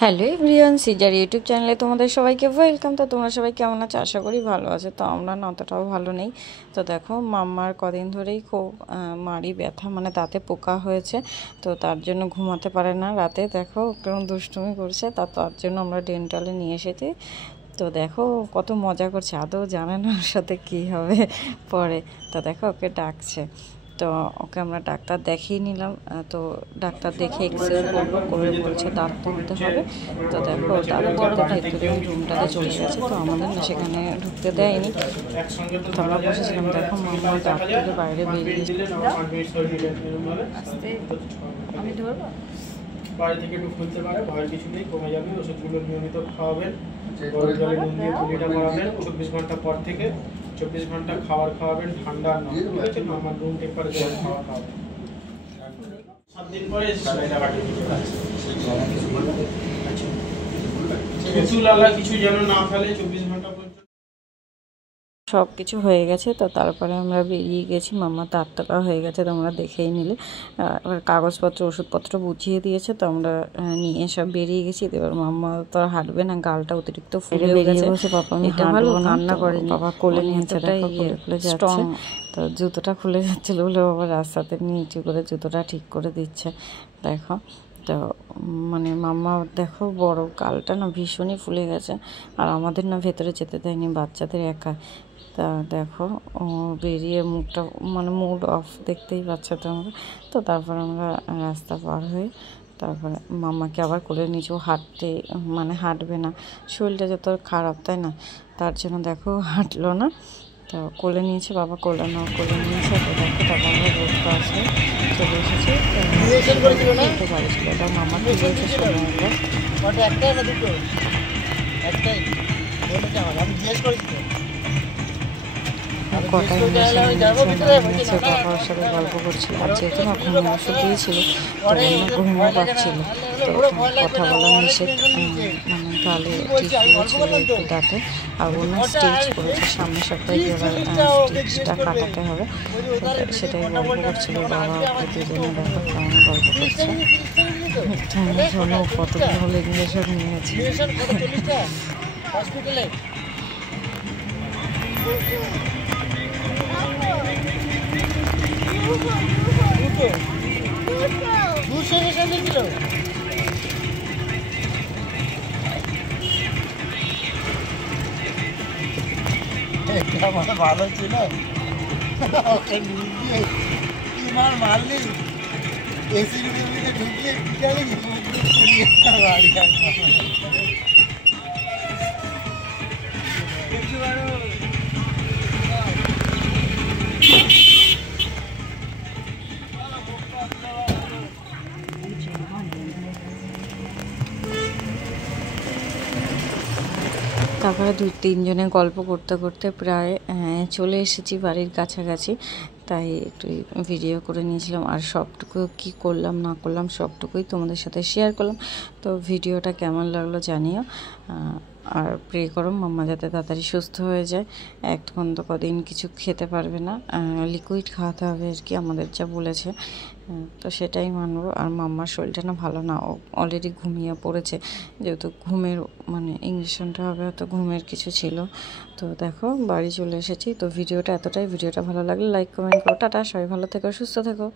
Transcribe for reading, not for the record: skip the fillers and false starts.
Hello everyone, caesar YouTube চ্যানেলে তোমাদের সবাইকে ওয়েলকাম। তো তোমরা সবাই কেমন আছো? আশা করি ভালো আছো। তো আমরা না অতটাও ভালো নেই। তো দেখো মাম্মার কদিন ধরেই খুব মাড়ি ব্যথা, মানে দাঁতে পোকা হয়েছে। তো তার জন্য ঘুমাতে পারে না রাতে। দেখো কেমন দুষ্টুমি করছে। তার জন্য আমরা ডেন্টালে নিয়ে এসেছি। তো দেখো কত মজা করছে, আদৌ জানে না ওর সাথে কী হবে পরে। তো দেখো ওকে ডাকছে। তো ওকে আমরা ডাক্তার দেখিয়ে নিলাম। তো ডাক্তার দেখে এক্সরে করবো, করে বলছে দাঁত তুলতে হবে। তো দেখো দাঁত তুলতে ভেতরে রুমটাতে চলে গেছে। তো আমাদের না সেখানে ঢুকতে দেয়নি। তো আমরা বসেছিলাম। দেখো মামা দাঁত তুলে বাইরে বেরিয়েছে। আমি ধরবো, বাড়ি থেকে একটু খুলতে পারে, ভয়ের কিছু নেই, কমে যাবে। ওষুধগুলো নিয়মিত খাওয়াবেন, গরম জলে নুন দিয়ে কুলিটা করাবেন 24 ঘন্টা পর থেকে। 24 ঘন্টা খাওয়াবেন, ঠান্ডা না, ঠিক আছে? নর্মাল রুম টেম্পারেচারে খাওয়াবেন। 7 দিন পরে এটা কাটিয়ে দিতে হবে। কিছু লালা কিছু যেন না ফেলে 24 ঘন্টা পর্যন্ত। সব কিছু হয়ে গেছে। তো তারপরে আমরা বেরিয়ে গেছি। মাম্মা দাঁত তোলা হয়ে গেছে, তোমরা দেখেই নিলে। এবার কাগজপত্র ওষুধপত্র বুঝিয়ে দিয়েছে। তো আমরা নিয়ে সব বেরিয়ে গেছি। এবার মাম্মা তো আর হাঁটবে না, গালটা অতিরিক্ত ফুলে গেছে। পাপা আমি হাঁটবো না, কান্না করে বাবা কোলে নিয়েছে, খুলে যাচ্ছে। তো জুতোটা খুলে যাচ্ছিলো বলে বাবা রাস্তাতে নিচু করে জুতোটা ঠিক করে দিচ্ছে। দেখো তো মানে মাম্মা দেখো বড় গালটা না ভীষণই ফুলে গেছে। আর আমাদের না ভেতরে যেতে দেয়নি, বাচ্চাদের একা। তা দেখো ও বেরিয়ে মুখটা মানে মুড অফ, দেখতেই পাচ্ছ তোমরা। তো তারপর আমরা রাস্তা পার হয়ে তারপরে মাম্মাকে আবার কোলে নিচেও হাঁটতে, মানে হাঁটবে না, শরীরটা যত খারাপ তাই না, তার জন্য দেখো হাঁটলো না। তো কোলে নিয়েছে বাবা, কোলে নিয়েছে। তো দেখো তারপর আমরা রোড পাশে চলে এসেছি। একটু বাড়ি ছিল, এটা মামা কি বলছে শোনো একবার। একটাই না দুটো? একটাই। আমি জিজ্ঞেস করেছি কটায় নিয়েছে বাবার সাথে গল্প করছিল। আর যেহেতু না ঘুমের ওষুধ দিয়েছিল, তো ঘুমও পাচ্ছিল। তো কথা বলা নিষেধ, মানে গালে টিপ ছিল একটু দাঁতে। আর ও না স্টিচ করেছে, সামনের সপ্তাহে এবার স্টিচটা কাটাতে হবে। সেটাই গল্প করছিল বাবা। দুজনে দেখো কেমন গল্প করছে। তোমরা শোনো কতগুলো ইঞ্জেকশন নিয়েছি। হসপিটালে দুশো দিল। ভালো ছিল, ওকে নিয়ে কি মার মারলি, এসি রুমে ঢুকিয়ে বাড়ি তারপরে 2-3 জনে গল্প করতে করতে প্রায় চলে এসেছি বাড়ির কাছাকাছি। তাই একটু ভিডিও করে নিয়েছিলাম। আর সবটুকু কি করলাম না করলাম সবটুকুই তোমাদের সাথে শেয়ার করলাম। তো ভিডিওটা কেমন লাগলো জানিও। আর প্রে করো মাম্মা যাতে তাড়াতাড়ি সুস্থ হয়ে যায়। এখন তো কদিন কিছু খেতে পারবে না, লিকুইড খাওয়াতে হবে আর কি, আমাদের যা বলেছে। তো সেটাই মানবো। আর মাম্মার শরীরটা না ভালো না, ও অলরেডি ঘুমিয়ে পড়েছে। যেহেতু ঘুমের মানে ইঞ্জেকশনটা হবে, হয়তো ঘুমের কিছু ছিল। তো দেখো বাড়ি চলে এসেছি। তো ভিডিওটা এতটাই। ভিডিওটা ভালো লাগলে লাইক কমেন্ট করো। টাটা, সবাই ভালো থেকো, সুস্থ থেকো।